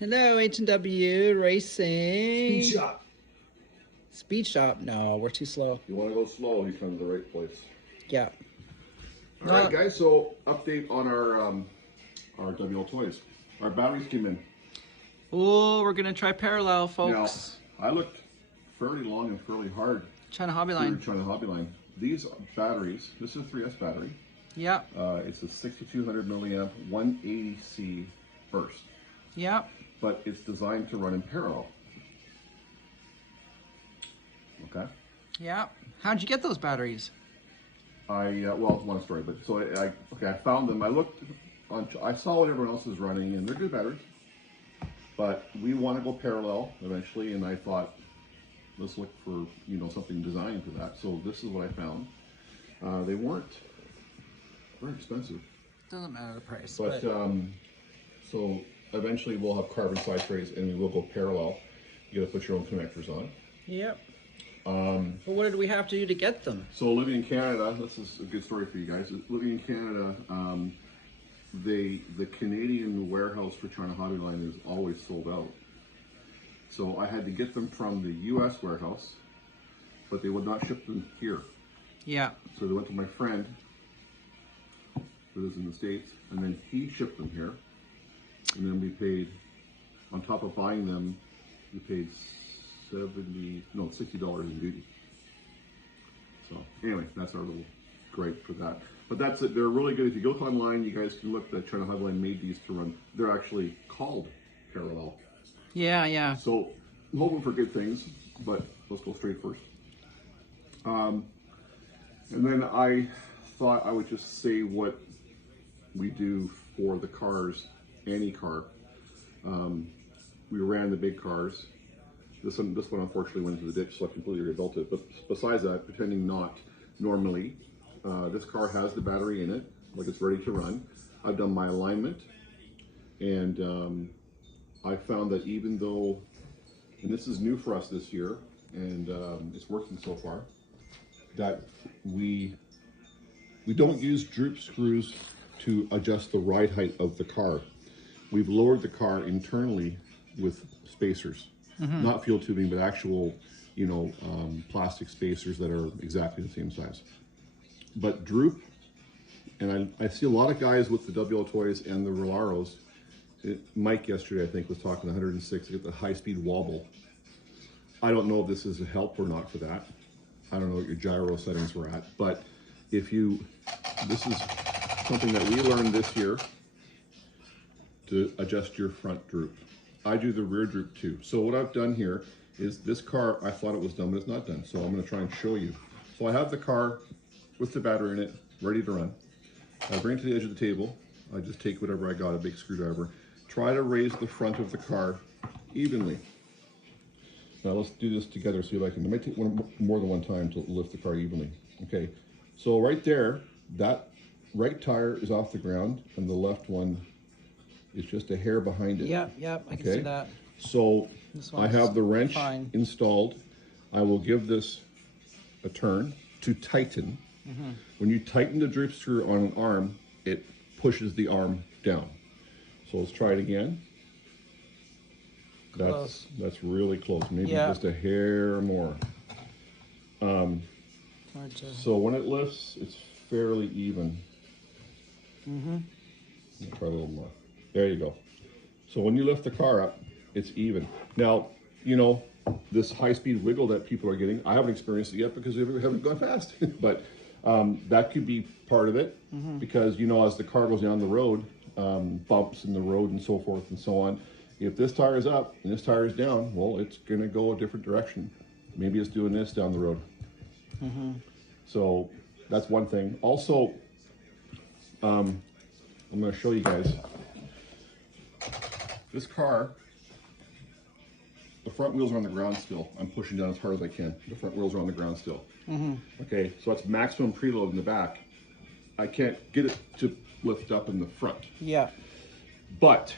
Hello, H&W Racing. Speed shop. Speed shop? No, we're too slow. You want to go slow, you come to the right place. Yeah. All right, guys. So update on our Wltoys. Our batteries came in. Oh, we're gonna try parallel, folks. Now, I looked fairly long and fairly hard. China Hobby Line. China Hobby Line. These batteries. This is a 3S battery. Yeah. It's a 6200 milliamp 180C burst. Yeah. But it's designed to run in parallel. Okay. Yeah. How'd you get those batteries? Well, it's one story, but so I found them. I looked I saw what everyone else is running, and they're good batteries. But we want to go parallel eventually, and I thought, let's look for something designed for that. So this is what I found. They weren't very expensive. Doesn't matter the price. But so eventually we'll have carbon side trays, and we will go parallel. You got to put your own connectors on. Yep. But what did we have to do to get them? So living in Canada, this is a good story for you guys. Living in Canada, the Canadian warehouse for China Hobby Line is always sold out. So I had to get them from the US warehouse, but they would not ship them here. Yeah. So they went to my friend who lives in the States, and then he shipped them here. And then we paid, on top of buying them, we paid $60 in duty. So anyway, that's our little gripe for that. But that's it. They're really good. If you go online, you guys can look that China Hobby Line made these to run. They're actually called parallel. Yeah, yeah. So I'm hoping for good things, but let's go straight first. And then I thought I would just say what we do for the cars, any car. We ran the big cars. This one unfortunately went into the ditch, so I completely rebuilt it. But besides that, pretending not, normally, this car has the battery in it, like it's ready to run. I've done my alignment, and I found that even though, and this is new for us this year, and it's working so far, that we don't use droop screws to adjust the ride height of the car. We've lowered the car internally with spacers. Not fuel tubing, but actual, plastic spacers that are exactly the same size. But droop, and I see a lot of guys with the Wltoys and the Rolaros. Mike yesterday, I think, was talking 106 to get the high-speed wobble. I don't know if this is a help or not for that. I don't know what your gyro settings were at, but this is something that we learned this year to adjust your front droop. I do the rear droop too. So what I've done here is this car, I thought it was done, but it's not done. So I'm gonna try and show you. So I have the car with the battery in it, ready to run. I bring it to the edge of the table. I just take whatever I got, a big screwdriver. Try to raise the front of the car evenly. Now let's do this together, see if I can. It might take more than one time to lift the car evenly. Okay, so right there, that right tire is off the ground and the left one is just a hair behind it. Yep, I can see that. So I have the wrench fine. installed. I will give this a turn to tighten. When you tighten the drip screw on an arm, it pushes the arm down. So let's try it again. Close. That's really close. Maybe just a hair more. So when it lifts, it's fairly even. Let me try a little more. There you go. So when you lift the car up, it's even. Now, this high-speed wiggle that people are getting, I haven't experienced it yet because we haven't gone fast. But that could be part of it because, as the car goes down the road, bumps in the road and so forth and so on, if this tire is up and this tire is down, well, it's going to go a different direction. Maybe it's doing this down the road. So that's one thing. Also, I'm going to show you guys. This car, the front wheels are on the ground still. I'm pushing down as hard as I can. The front wheels are on the ground still. Okay, so that's maximum preload in the back. I can't get it to lift up in the front. Yeah. But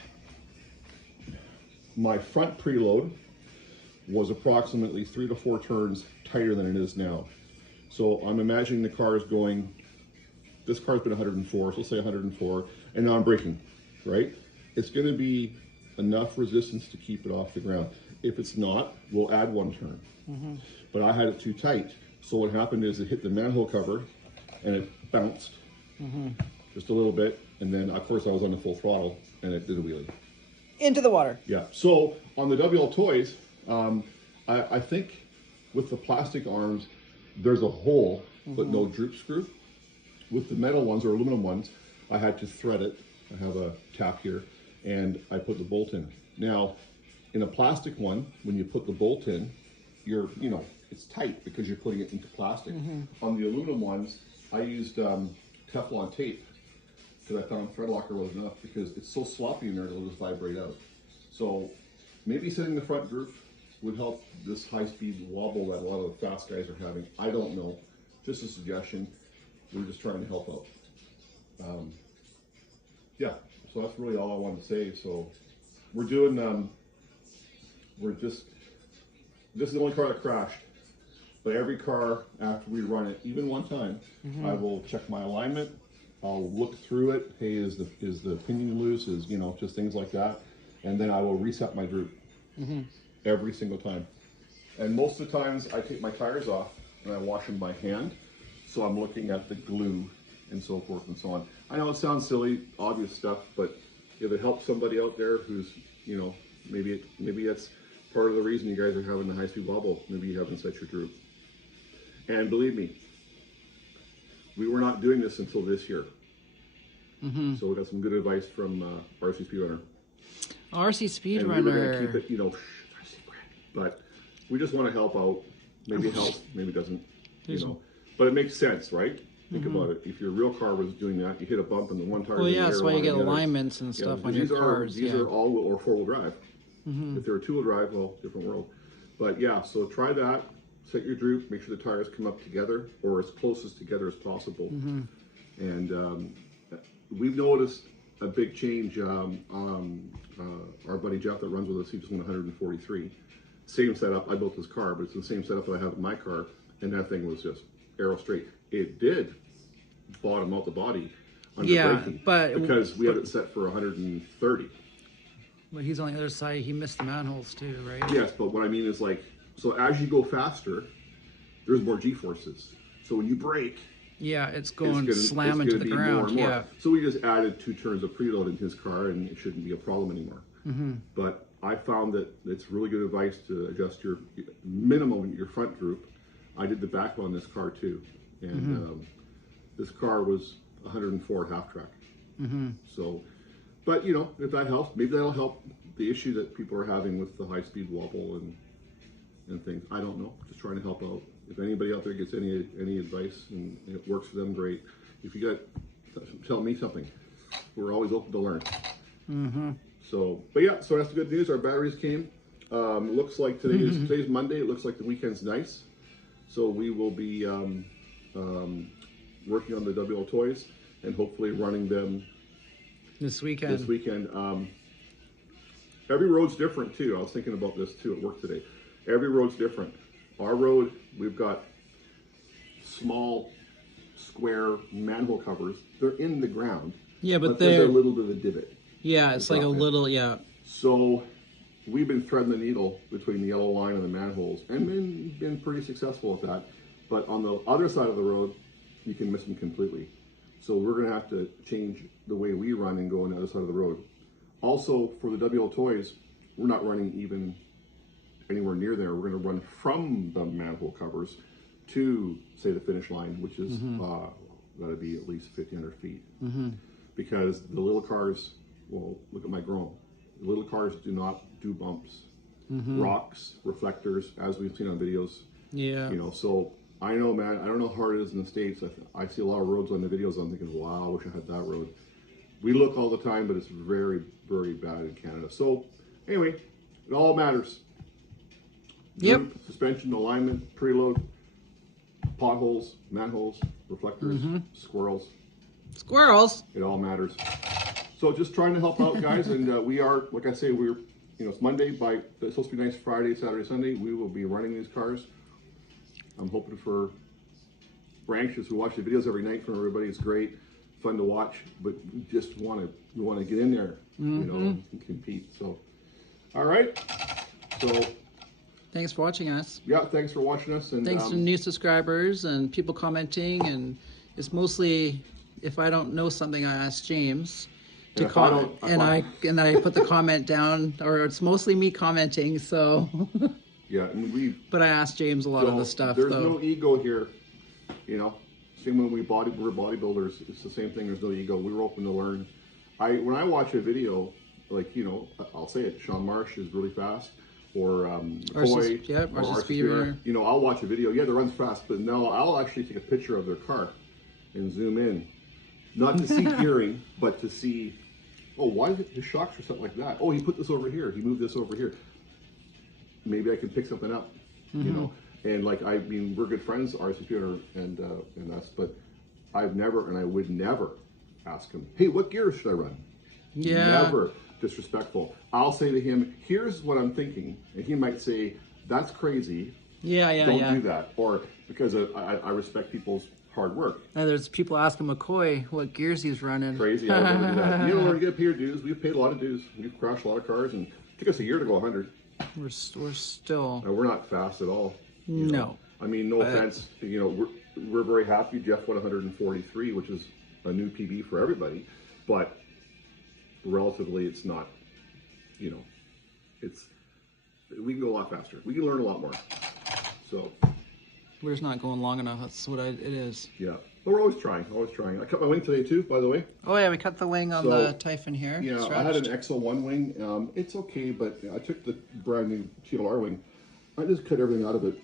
my front preload was approximately 3 to 4 turns tighter than it is now. So I'm imagining the car is going, this car's been 104, so let's say 104, and now I'm braking, right? It's going to be enough resistance to keep it off the ground. If it's not, we'll add 1 turn. But I had it too tight. So what happened is it hit the manhole cover and it bounced just a little bit. And then of course I was on the full throttle and it did a wheelie. Into the water. Yeah, so on the Wltoys, I think with the plastic arms, there's a hole, but no droop screw. With the metal ones or aluminum ones, I had to thread it. I have a tap here, and I put the bolt in. Now, in a plastic one, when you put the bolt in, it's tight because you're putting it into plastic. On the aluminum ones, I used Teflon tape because I found thread locker was enough because it's so sloppy in there it'll just vibrate out. So maybe setting the front droop would help this high-speed wobble that a lot of the fast guys are having. I don't know, just a suggestion. We're just trying to help out. Yeah, so that's really all I wanted to say. So we're doing, this is the only car that crashed. But every car, after we run it, even one time, I will check my alignment. I'll look through it. Hey, is the pinion loose? Is, just things like that. And then I will reset my droop every single time. And most of the times I take my tires off and I wash them by hand. So I'm looking at the glue and so forth and so on. I know it sounds silly, obvious stuff, but if it helps somebody out there who's, maybe that's part of the reason you guys are having the high-speed wobble. Maybe you haven't set your droop. And believe me, we were not doing this until this year. So we got some good advice from RC Speedrunner. RC Speedrunner. And we were gonna keep it, our secret. But we just want to help out. Maybe it helps, maybe it doesn't. But it makes sense, right? Think about it. If your real car was doing that, you hit a bump and the one tire. Well, yeah, that's why you get alignments and stuff on your cars. These are all-wheel or four-wheel drive. If they're a two-wheel drive, well, different world. But yeah, so try that. Set your droop. Make sure the tires come up together or as close as together as possible. And we've noticed a big change. Our buddy Jeff that runs with us, he just went 143. Same setup. I built this car, but it's the same setup that I have in my car. And that thing was just arrow straight. It did bottom out the body under braking, because we had it set for 130. But he's on the other side. He missed the manholes too, right? Yes, but what I mean is so as you go faster, there's more G-forces. So when you brake, yeah, it's going slam into the ground. Yeah. So we just added 2 turns of preload in his car, and it shouldn't be a problem anymore. But I found that it's really good advice to adjust your minimum, your front droop. I did the back on this car too, and this car was 104 half track. So, but if that helps, maybe that'll help the issue that people are having with the high-speed wobble and things. I don't know. Just trying to help out. If anybody out there gets any advice and it works for them, great. If you tell me something. We're always open to learn. So, but yeah, so that's the good news. Our batteries came. Looks like today's Monday. It looks like the weekend's nice. So we will be working on the Wltoys and hopefully running them this weekend. Every road's different too. I was thinking about this too at work today. Every road's different. Our road, we've got small square manhole covers. They're in the ground. Yeah, but there's a little bit of a divot. Yeah, it's like a little, yeah. So we've been threading the needle between the yellow line and the manholes and been pretty successful at that. But on the other side of the road, you can miss them completely. So we're going to have to change the way we run and go on the other side of the road. Also, for the Wltoys, we're not running even anywhere near there. We're going to run from the manhole covers to, say, the finish line, which is got to be at least 1,500 feet. Because the little cars, well, look at my Grom. The little cars do not do bumps. Rocks, reflectors, as we've seen on videos. Yeah. So I know, man, I don't know how hard it is in the States. I see a lot of roads on the videos. I'm thinking, wow, I wish I had that road. We look all the time, but it's very, very bad in Canada. So anyway, it all matters. Droop, suspension, alignment, preload, potholes, manholes, reflectors, squirrels. Squirrels. It all matters. So just trying to help out, guys. And we are, like I say, it's Monday. It's supposed to be nice Friday, Saturday, Sunday. We will be running these cars. I'm hoping we're anxious. We watch the videos every night from everybody. It's great, fun to watch, but we just want to get in there you know, and compete. So, all right. So, Thanks for watching us. yeah, thanks for watching us. And Thanks to new subscribers and people commenting. And it's mostly, if I don't know something, I ask James to comment, and I put the comment down, or it's mostly me commenting. So, yeah, and but I asked James a lot of the stuff. There's though. no ego here, you know. Same when we're bodybuilders. It's the same thing. There's no ego. We were open to learn. When I watch a video, like, you know, I'll say it. Sean Marsh is really fast, or McCoy, or RC Speeder. You know, I'll watch a video. Yeah, that runs fast, but no, I'll actually take a picture of their car and zoom in, not to see gearing, but to see, oh, why is it his shocks or something like that? Oh, he put this over here. He moved this over here. Maybe I can pick something up, you know. And like, I mean, we're good friends, RC Speeder and us, but I've never, and I would never ask him, hey, what gear should I run? Yeah. Never disrespectful. I'll say to him, here's what I'm thinking. And he might say, that's crazy. Don't do that. Or because I respect people's hard work. And there's people asking McCoy what gears he's running. Crazy, I would never do that. You know, we're going to pay your dues. We've paid a lot of dues. We've crashed a lot of cars, and it took us a year to go 100. We're still... We're not fast at all. No. I mean, no offense. You know, we're very happy. Jeff won 143, which is a new PB for everybody. But relatively, it's not, you know, we can go a lot faster. We can learn a lot more. So we're just not going long enough. That's what it is. Yeah. But we're always trying, always trying. I cut my wing today too, by the way. Oh yeah, we cut the wing on the Typhon here. Yeah, stretched. I had an XL1 wing. It's okay, but I took the brand new TLR wing. I just cut everything out of it.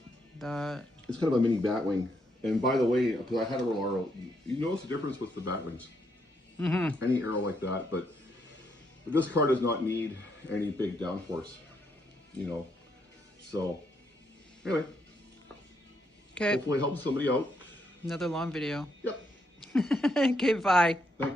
It's kind of a mini bat wing. And by the way, because I had a real arrow, you notice the difference with the bat wings. Any arrow like that, but this car does not need any big downforce, you know. So, anyway. Okay. Hopefully it helps somebody out. Another long video. Yep. Okay, bye. Thanks.